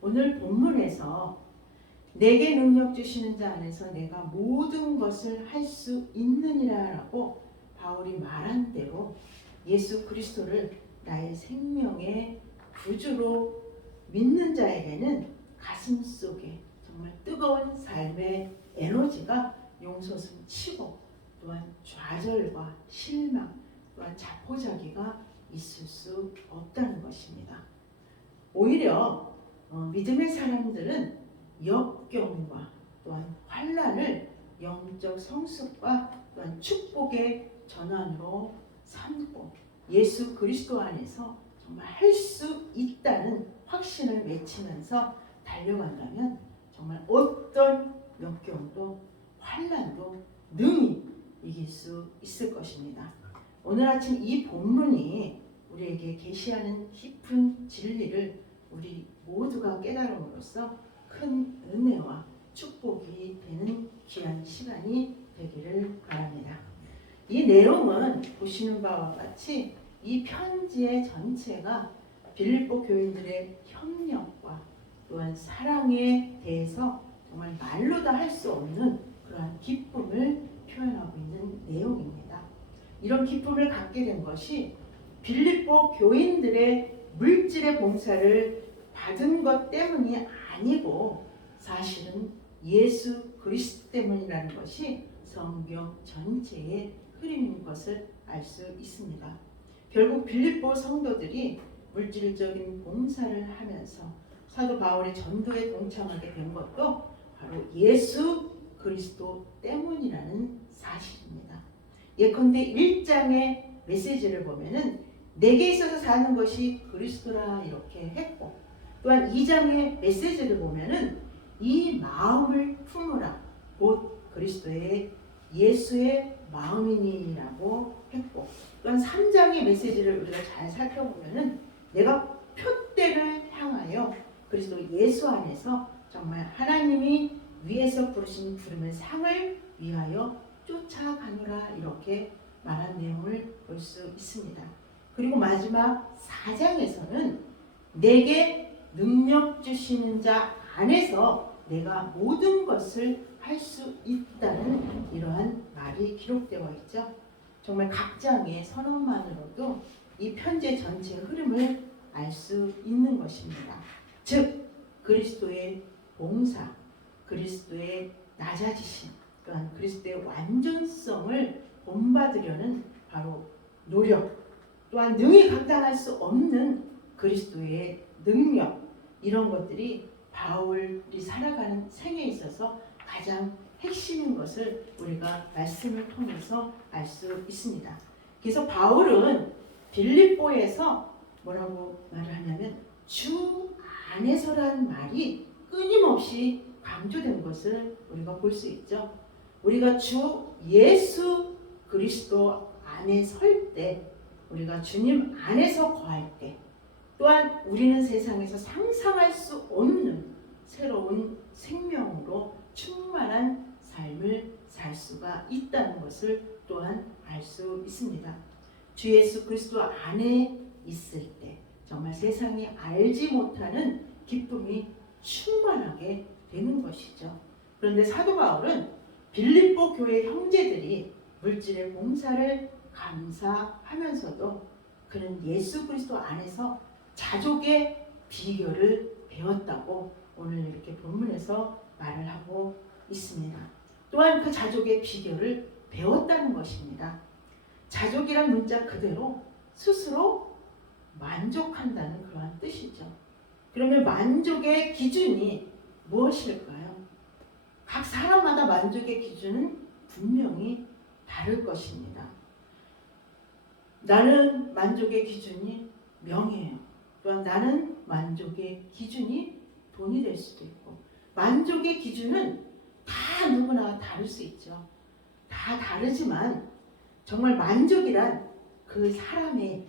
오늘 본문에서 내게 능력 주시는 자 안에서 내가 모든 것을 할 수 있느니라라고 바울이 말한 대로 예수 그리스도를 나의 생명의 구주로 믿는 자에게는 가슴 속에 정말 뜨거운 삶의 에너지가 용솟음치고 또한 좌절과 실망 또한 자포자기가 있을 수 없다는 것입니다. 오히려 믿음의 사람들은 역경과 또한 환난을 영적 성숙과 또한 축복의 전환으로 삼고 예수 그리스도 안에서 정말 할 수 있다는 확신을 맺히면서 달려간다면 정말 어떤 역경도 환난도 능히 이길 수 있을 것입니다. 오늘 아침 이 본문이 우리에게 계시하는 깊은 진리를 우리 모두가 깨달음으로써 큰 은혜와 축복이 되는 귀한 시간이 되기를 바랍니다. 이 내용은 보시는 바와 같이 이 편지의 전체가 빌립보 교인들의 협력과 또한 사랑에 대해서 정말 말로 다 할 수 없는 그러한 기쁨을 표현하고 있는 내용입니다. 이런 기쁨을 갖게 된 것이 빌립보 교인들의 물질의 봉사를 받은 것 때문이 아니고 사실은 예수 그리스도 때문이라는 것이 성경 전체의 흐름인 것을 알 수 있습니다. 결국 빌립보 성도들이 물질적인 봉사를 하면서 사도 바울의 전도에 동참하게 된 것도 바로 예수 그리스도 때문이라는 사실입니다. 예컨대 1장의 메시지를 보면은 내게 있어서 사는 것이 그리스도라 이렇게 했고, 또한 2장의 메시지를 보면은 이 마음을 품으라 곧 그리스도의 예수의 마음이니라고 했고, 또한 3장의 메시지를 우리가 잘 살펴보면은 내가 표대를 향하여 그리스도 예수 안에서 정말 하나님이 위에서 부르신 부름의 상을 위하여 쫓아가노라 이렇게 말한 내용을 볼 수 있습니다. 그리고 마지막 4장에서는 내게 능력 주시는 자 안에서 내가 모든 것을 할 수 있다는 이러한 말이 기록되어 있죠. 정말 각 장의 선언만으로도 이 편지 전체의 흐름을 알 수 있는 것입니다. 즉 그리스도의 봉사, 그리스도의 낮아지심, 또한 그리스도의 완전성을 본받으려는 바로 노력, 또한 능히 감당할 수 없는 그리스도의 능력, 이런 것들이 바울이 살아가는 생에 있어서 가장 핵심인 것을 우리가 말씀을 통해서 알 수 있습니다. 그래서 바울은 빌립보에서 뭐라고 말을 하냐면 주 안에서라는 말이 끊임없이 강조된 것을 우리가 볼 수 있죠. 우리가 주 예수 그리스도 안에 설 때, 우리가 주님 안에서 거할 때, 또한 우리는 세상에서 상상할 수 없는 새로운 생명으로 충만한 삶을 살 수가 있다는 것을 또한 알 수 있습니다. 주 예수 그리스도 안에 있을 때 정말 세상이 알지 못하는 기쁨이 충만하게 되는 것이죠. 그런데 사도 바울은 빌립보 교회 형제들이 물질의 봉사를 감사하면서도 그는 예수 그리스도 안에서 자족의 비결을 배웠다고 오늘 이렇게 본문에서 말을 하고 있습니다. 또한 그 자족의 비결을 배웠다는 것입니다. 자족이란 문자 그대로 스스로 만족한다는 그러한 뜻이죠. 그러면 만족의 기준이 무엇일까요? 각 사람마다 만족의 기준은 분명히 다를 것입니다. 나는 만족의 기준이 명예예요. 또한 나는 만족의 기준이 돈이 될 수도 있고, 만족의 기준은 다 누구나 다를 수 있죠. 다 다르지만 정말 만족이란 그 사람의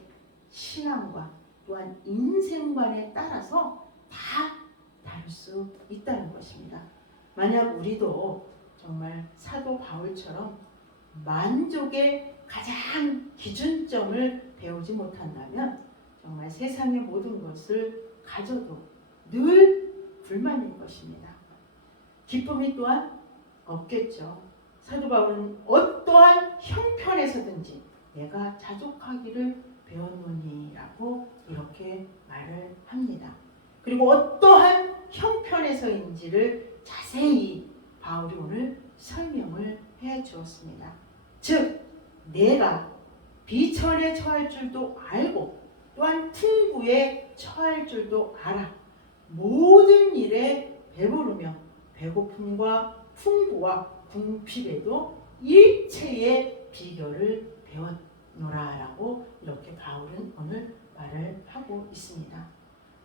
신앙과 또한 인생관에 따라서 다 다를 수 있다는 것입니다. 만약 우리도 정말 사도 바울처럼 만족의 가장 기준점을 배우지 못한다면 정말 세상의 모든 것을 가져도 늘 불만인 것입니다. 기쁨이 또한 없겠죠. 사도 바울은 어떠한 형편에서든지 내가 자족하기를 배웠노니라고 이렇게 말을 합니다. 그리고 어떠한 형편에서인지를 자세히 바울이 오늘 설명을 해 주었습니다. 즉 내가 비천에 처할 줄도 알고 또한 풍부에 처할 줄도 알아. 모든 일에 배부르며 배고픔과 풍부와 궁핍에도 일체의 비결을 배웠노라라고 이렇게 바울은 오늘 말을 하고 있습니다.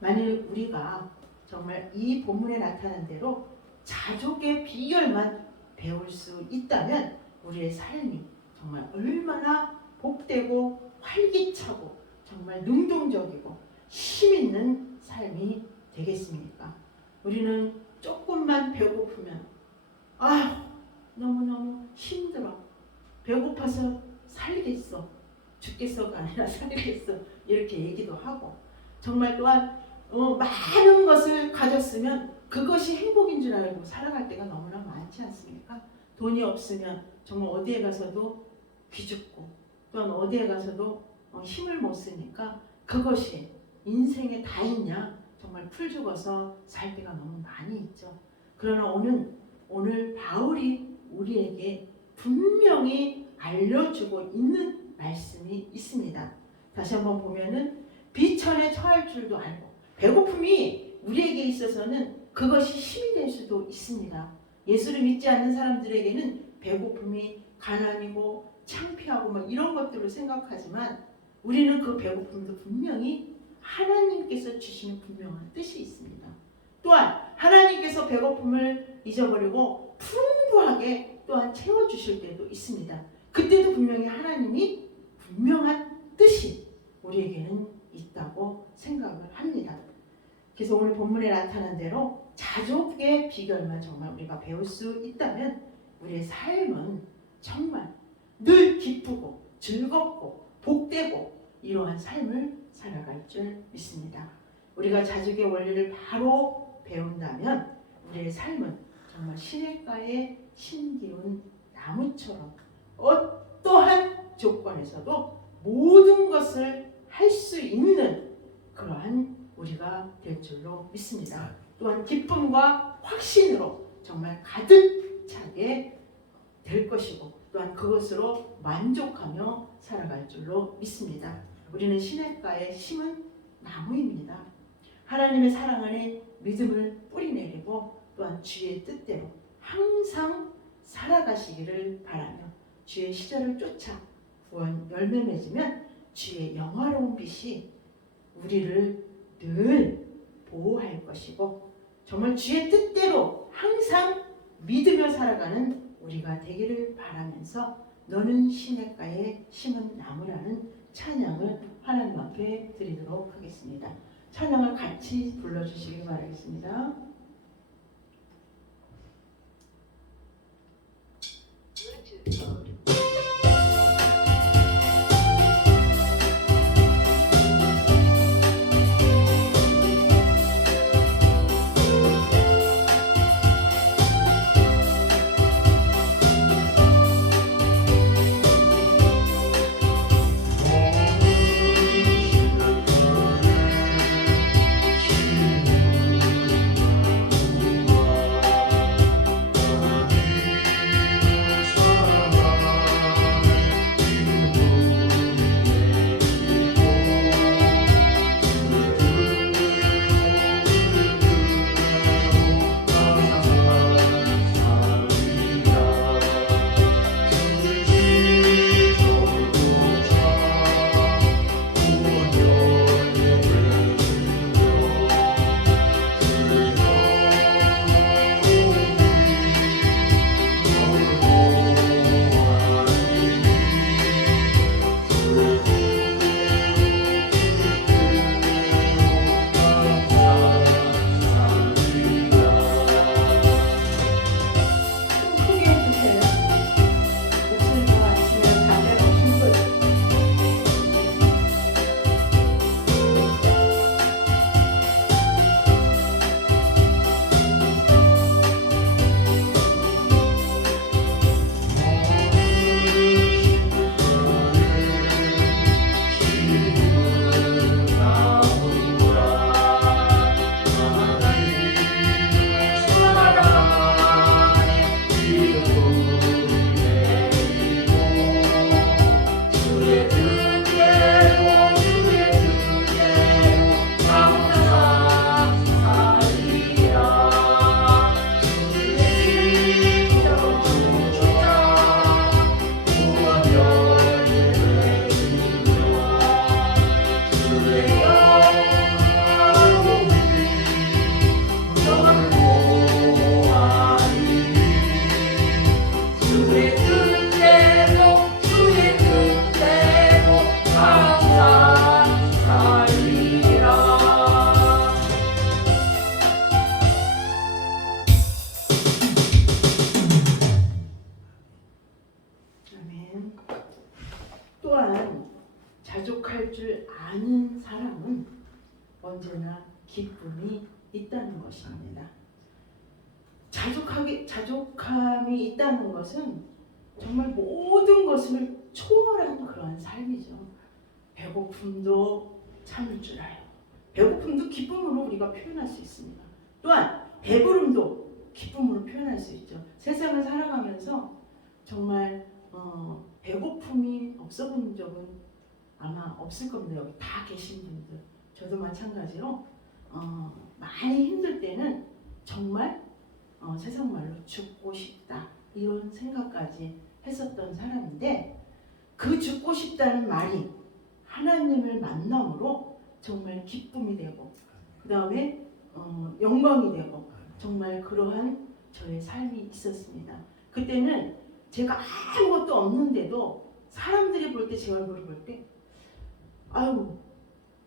만일 우리가 정말 이 본문에 나타난 대로 자족의 비결만 배울 수 있다면 우리의 삶이 정말 얼마나 복되고 활기차고 정말 능동적이고 힘있는 삶이 되겠습니까? 우리는 조금만 배고프면 너무너무 힘들어. 배고파서 살겠어. 죽겠어가 아니라 살겠어. 이렇게 얘기도 하고 정말 또한 많은 것을 가졌으면 그것이 행복인 줄 알고 살아갈 때가 너무나 많지 않습니까? 돈이 없으면 정말 어디에 가서도 기죽고 또한 어디에 가서도 힘을 못 쓰니까 그것이 인생에 다 있냐? 정말 풀 죽어서 살 때가 너무 많이 있죠. 그러나 오늘 바울이 우리에게 분명히 알려주고 있는 말씀이 있습니다. 다시 한번 보면은 비천에 처할 줄도 알고 배고픔이 우리에게 있어서는 그것이 힘이 될 수도 있습니다. 예수를 믿지 않는 사람들에게는 배고픔이 가난이고 창피하고 이런 것들을 생각하지만 우리는 그 배고픔도 분명히 하나님께서 주시는 분명한 뜻이 있습니다. 또한 하나님께서 배고픔을 잊어버리고 풍부하게 또한 채워주실 때도 있습니다. 그때도 분명히 하나님이 분명한 뜻이 우리에게는 있다고 생각을 합니다. 그래서 오늘 본문에 나타난 대로 자족의 비결만 정말 우리가 배울 수 있다면 우리의 삶은 정말 늘 기쁘고 즐겁고 복되고 이러한 삶을 살아갈 줄 믿습니다. 우리가 자족의 원리를 바로 배운다면 우리의 삶은 정말 시냇가에 심기운 나무처럼 어떠한 조건에서도 모든 것을 할 수 있는 그러한 우리가 될 줄로 믿습니다. 또한 기쁨과 확신으로 정말 가득 차게 될 것이고 또한 그것으로 만족하며 살아갈 줄로 믿습니다. 우리는 시냇가에 심은 나무입니다. 하나님의 사랑 안에 믿음을 뿌리내리고 또한 주의 뜻대로 항상 살아가시기를 바라며 주의 시절을 쫓아 구원 열매 맺으면 주의 영화로운 빛이 우리를 늘 보호할 것이고 정말 주의 뜻대로 항상 믿으며 살아가는 우리가 되기를 바라면서 너는 시냇가에 심은 나무라는 찬양을 하나님 앞에 드리도록 하겠습니다. 찬양을 같이 불러주시길 바라겠습니다. 자족할 줄 아는 사람은 언제나 기쁨이 있다는 것입니다. 자족함이 있다는 것은 정말 모든 것을 초월한 그러한 삶이죠. 배고픔도 참을 줄 알고, 배고픔도 기쁨으로 우리가 표현할 수 있습니다. 또한 배부름도 기쁨으로 표현할 수 있죠. 세상을 살아가면서 정말 배고픔이 없어 본 적은 아마 없을 겁니다. 여기 다 계신 분들, 저도 마찬가지로 많이 힘들 때는 정말 세상 말로 죽고 싶다 이런 생각까지 했었던 사람인데, 그 죽고 싶다는 말이 하나님을 만남으로 정말 기쁨이 되고 그 다음에 영광이 되고 정말 그러한 저의 삶이 있었습니다. 그때는 제가 아무것도 없는데도 사람들이 볼 때, 제 얼굴을 볼 때 아유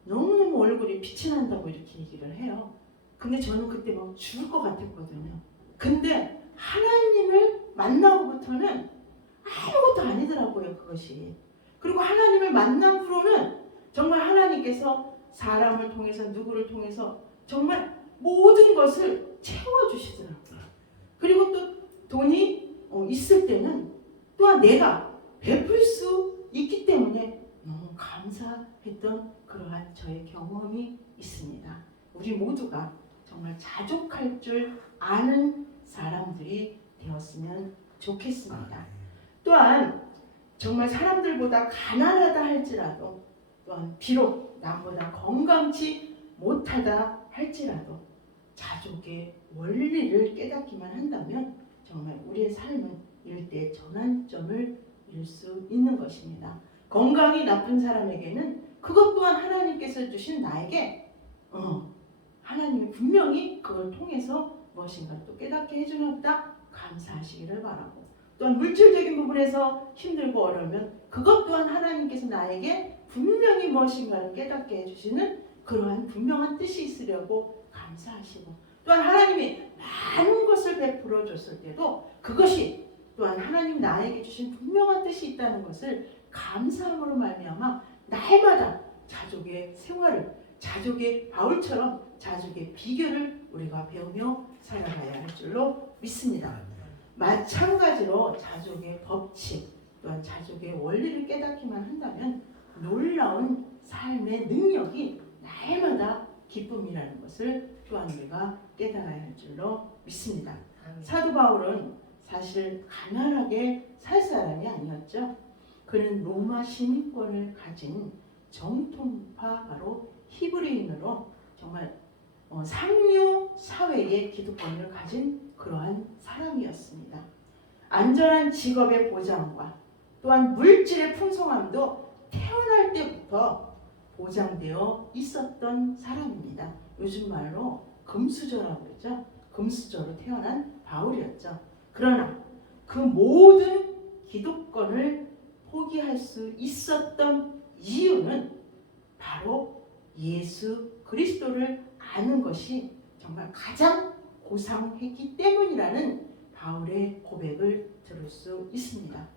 너무너무 얼굴이 빛이 난다고 이렇게 얘기를 해요. 근데 저는 그때 막 죽을 것 같았거든요. 근데 하나님을 만나고부터는 아무것도 아니더라고요, 그것이. 그리고 하나님을 만난 후로는 정말 하나님께서 사람을 통해서, 누구를 통해서 정말 모든 것을 채워주시더라고요. 그리고 또 돈이 있을 때는 또한 내가 베풀 수 있기 때문에 너무 감사했던 그러한 저의 경험이 있습니다. 우리 모두가 정말 자족할 줄 아는 사람들이 되었으면 좋겠습니다. 또한 정말 사람들보다 가난하다 할지라도, 또한 비록 남보다 건강치 못하다 할지라도 자족의 원리를 깨닫기만 한다면 정말 우리의 삶은 일대 전환점을 이룰 수 있는 것입니다. 건강이 나쁜 사람에게는 그것 또한 하나님께서 주신 나에게 하나님이 분명히 그걸 통해서 무엇인가 또 깨닫게 해주셨다 감사하시기를 바라고, 또한 물질적인 부분에서 힘들고 어려우면 그것 또한 하나님께서 나에게 분명히 무엇인가를 깨닫게 해주시는 그러한 분명한 뜻이 있으려고 감사하시고, 또한 하나님이 많은 것을 베풀어 줬을 때도 그것이 또한 하나님 나에게 주신 분명한 뜻이 있다는 것을 감사함으로 말미암아 날마다 자족의 생활을, 자족의 바울처럼 자족의 비결을 우리가 배우며 살아가야 할 줄로 믿습니다. 마찬가지로 자족의 법칙, 또한 자족의 원리를 깨닫기만 한다면 놀라운 삶의 능력이 날마다 기쁨이라는 것을 또한 우리가 깨달아야 할 줄로 믿습니다. 사도 바울은 사실 가난하게 살 사람이 아니었죠. 그는 로마 시민권을 가진 정통파, 바로 히브리인으로 정말 상류 사회의 기득권을 가진 그러한 사람이었습니다. 안전한 직업의 보장과 또한 물질의 풍성함도 태어날 때부터 보장되어 있었던 사람입니다. 요즘 말로 금수저라고 그러죠. 금수저로 태어난 바울이었죠. 그러나 그 모든 기득권을 포기할 수 있었던 이유는 바로 예수 그리스도를 아는 것이 정말 가장 고상했기 때문이라는 바울의 고백을 들을 수 있습니다.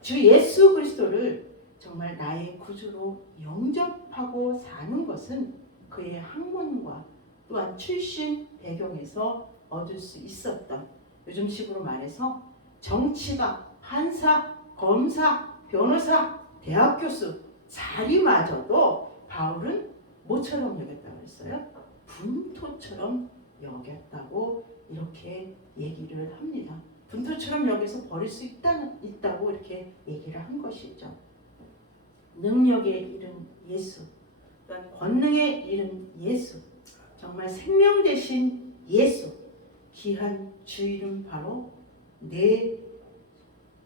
주 예수 그리스도를 정말 나의 구주로 영접하고 사는 것은 그의 학문과 또한 출신 배경에서 얻을 수 있었던, 요즘식으로 말해서 정치가, 판사, 검사, 변호사, 대학 교수 자리마저도 바울은 뭐처럼 여겼다고 했어요? 분토처럼 여겼다고 이렇게 얘기를 합니다. 분토처럼 여기서 버릴 수 있다고 이렇게 얘기를 한 것이죠. 능력의 이름 예수, 또한 권능의 이름 예수, 정말 생명 되신 예수, 귀한 주 이름 바로 내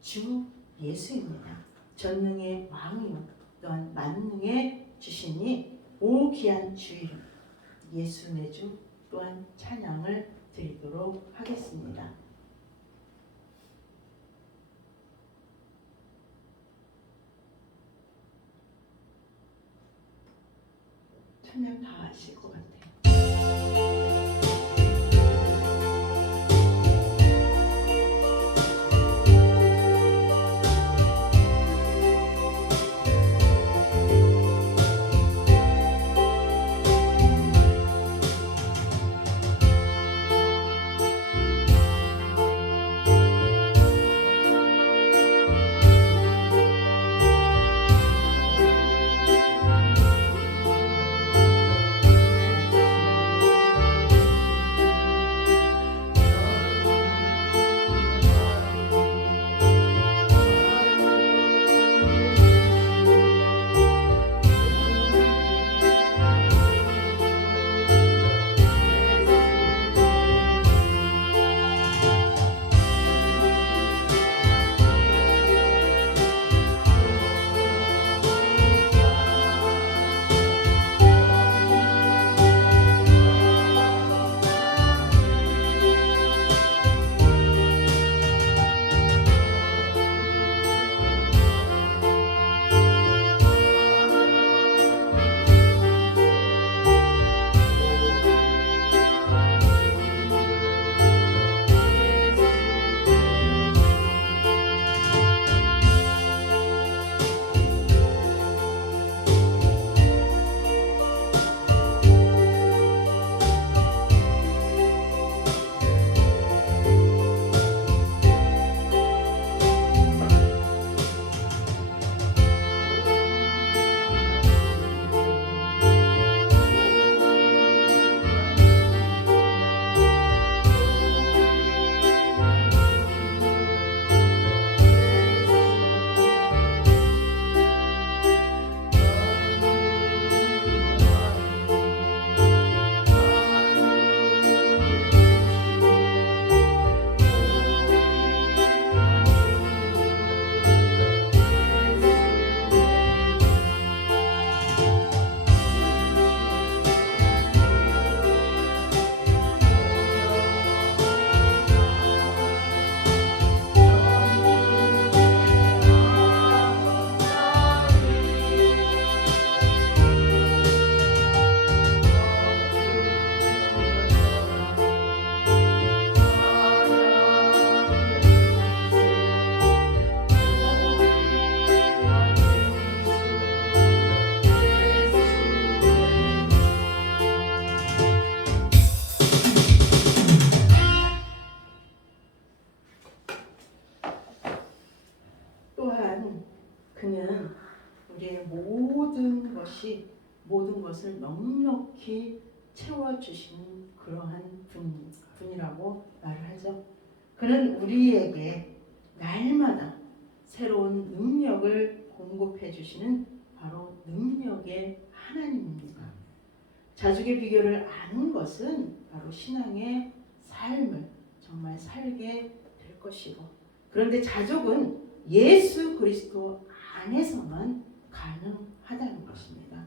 주 예수입니다. 전능의 왕이요 또한 만능의 주시니 오 귀한 주 이름 예수 내 주 또한 찬양을 드리도록 하겠습니다. 찬양 다 아실 것 같아요. 모든 것을 넉넉히 채워주시는 그러한 분이라고 말을 하죠. 그는 우리에게 날마다 새로운 능력을 공급해 주시는 바로 능력의 하나님입니다. 자족의 비결을 아는 것은 바로 신앙의 삶을 정말 살게 될 것이고, 그런데 자족은 예수 그리스도 안에서만 가능하다는 것입니다.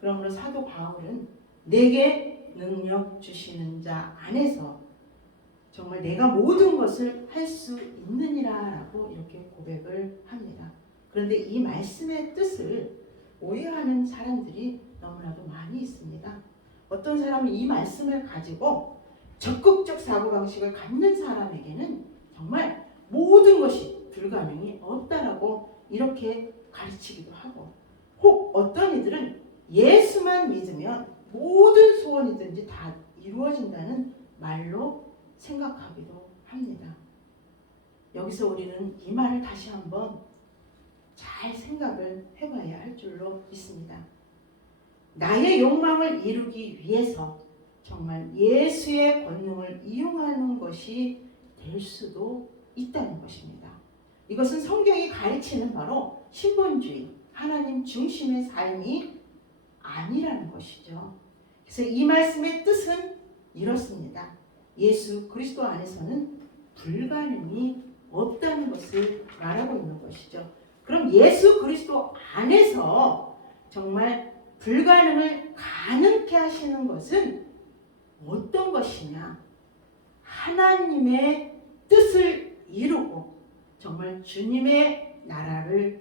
그러므로 사도 바울은 내게 능력 주시는 자 안에서 정말 내가 모든 것을 할 수 있느니라 라고 이렇게 고백을 합니다. 그런데 이 말씀의 뜻을 오해하는 사람들이 너무나도 많이 있습니다. 어떤 사람은 이 말씀을 가지고 적극적 사고방식을 갖는 사람에게는 정말 모든 것이 불가능이 없다라고 이렇게 가르치기도 하고, 혹 어떤 이들은 예수만 믿으면 모든 소원이든지 다 이루어진다는 말로 생각하기도 합니다. 여기서 우리는 이 말을 다시 한번 잘 생각을 해봐야 할 줄로 믿습니다. 나의 욕망을 이루기 위해서 정말 예수의 권능을 이용하는 것이 될 수도 있다는 것입니다. 이것은 성경이 가르치는 바로 신본주의, 하나님 중심의 삶이 아니라는 것이죠. 그래서 이 말씀의 뜻은 이렇습니다. 예수 그리스도 안에서는 불가능이 없다는 것을 말하고 있는 것이죠. 그럼 예수 그리스도 안에서 정말 불가능을 가능케 하시는 것은 어떤 것이냐? 하나님의 뜻을 이루고 정말 주님의 나라가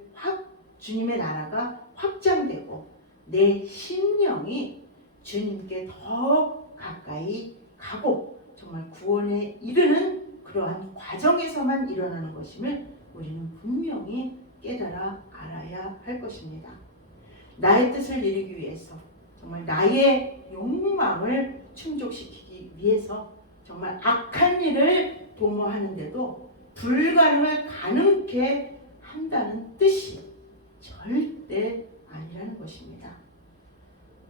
확장되고 내 심령이 주님께 더 가까이 가고 정말 구원에 이르는 그러한 과정에서만 일어나는 것임을 우리는 분명히 깨달아 알아야 할 것입니다. 나의 뜻을 이루기 위해서 정말 나의 욕망을 충족시키기 위해서 정말 악한 일을 도모하는데도 불가능을 가능케 한다는 뜻이 절대 아니라는 것입니다.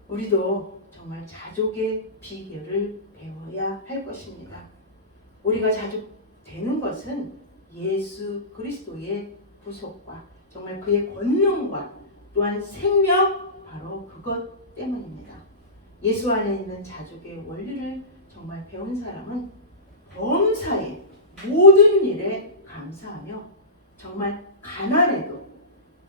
우리도 정말 자족의 비결을 배워야 할 것입니다. 우리가 자족되는 것은 예수 그리스도의 구속과 정말 그의 권능과 또한 생명, 바로 그것 때문입니다. 예수 안에 있는 자족의 원리를 정말 배운 사람은 범사의 모든 일에 감사하며 정말 가난해도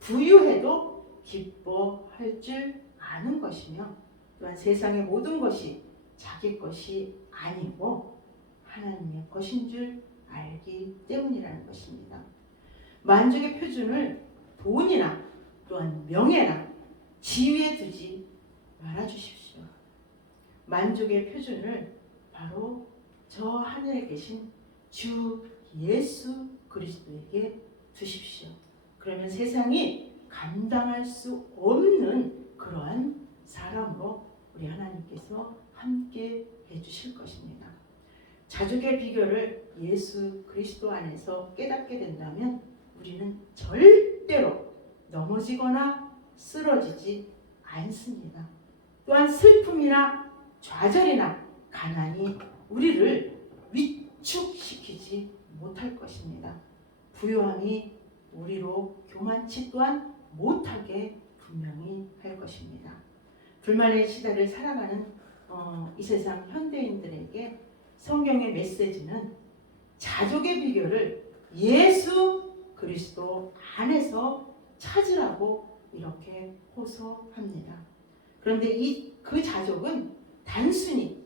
부유해도 기뻐할 줄 아는 것이며, 또한 세상의 모든 것이 자기 것이 아니고 하나님의 것인 줄 알기 때문이라는 것입니다. 만족의 표준을 돈이나 또한 명예나 지위에 두지 말아주십시오. 만족의 표준을 바로 저 하늘에 계신 주 예수 그리스도에게 두십시오. 그러면 세상이 감당할 수 없는 그러한 사람으로 우리 하나님께서 함께 해주실 것입니다. 자족의 비결을 예수 그리스도 안에서 깨닫게 된다면 우리는 절대로 넘어지거나 쓰러지지 않습니다. 또한 슬픔이나 좌절이나 가난이 우리를 위축시키지 못할 것입니다. 부요함이 우리로 교만치 또한 못하게 분명히 할 것입니다. 불만의 시대를 살아가는 이 세상 현대인들에게 성경의 메시지는 자족의 비결을 예수 그리스도 안에서 찾으라고 이렇게 호소합니다. 그런데 그 자족은 단순히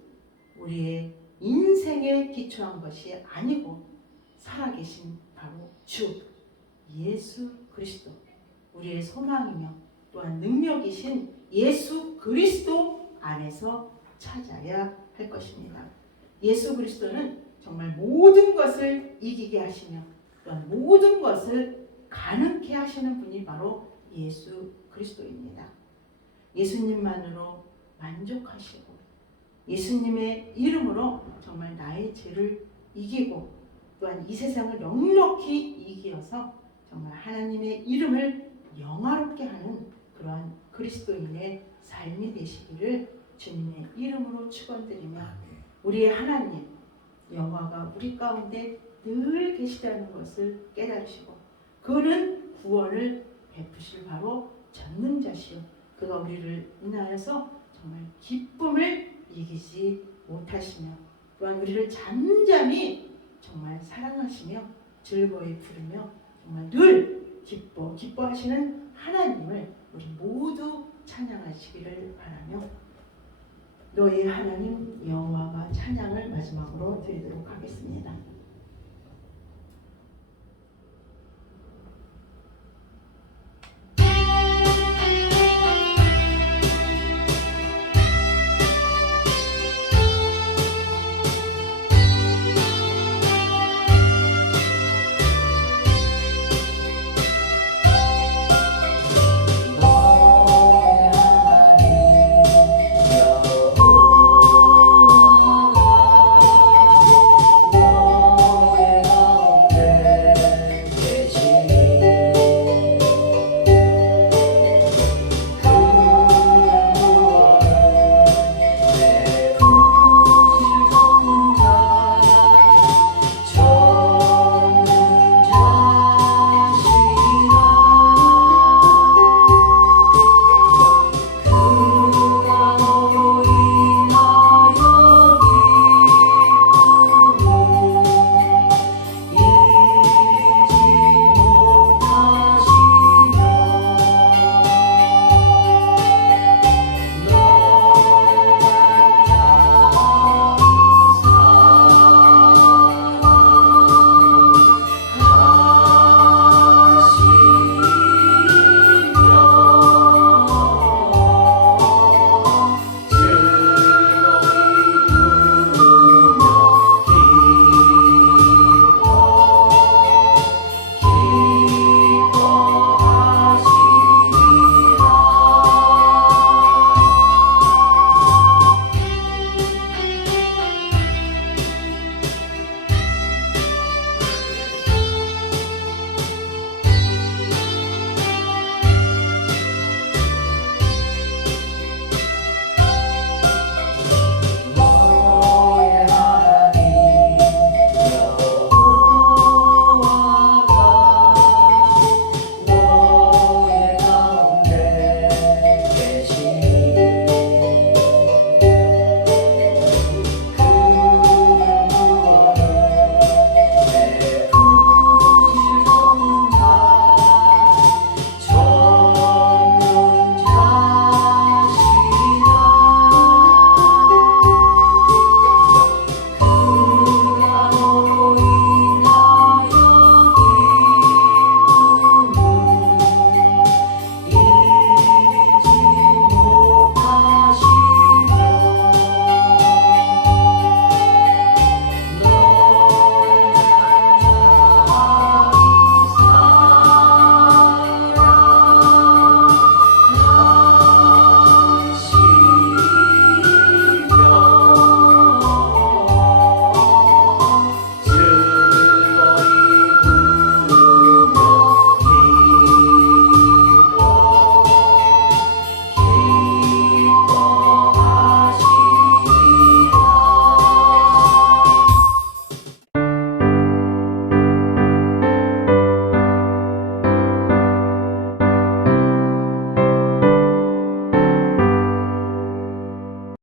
우리의 인생에 기초한 것이 아니고 살아계신 바로 주 예수 그리스도, 우리의 소망이며 또한 능력이신 예수 그리스도 안에서 찾아야 할 것입니다. 예수 그리스도는 정말 모든 것을 이기게 하시며 또한 모든 것을 가능케 하시는 분이 바로 예수 그리스도입니다. 예수님만으로 만족하시고 예수님의 이름으로 정말 나의 죄를 이기고 또한 이 세상을 넉넉히 이기어서 정말 하나님의 이름을 영화롭게 하는 그러한 그 그리스도인의 삶이 되시기를 주님의 이름으로 축원드리며 아멘. 우리의 하나님 여호와가 우리 가운데 늘 계시다는 것을 깨달으시고 그는 구원을 베푸실 바로 전능자시오. 그가 우리를 인하여서 정말 기쁨을 이기지 못하시며 또한 우리를 잠잠히 정말 사랑하시며 즐거이 부르며 정말 늘 기뻐하시는 하나님을 우리 모두 찬양하시기를 바라며 너희 하나님 여호와가 찬양을 마지막으로 드리도록 하겠습니다.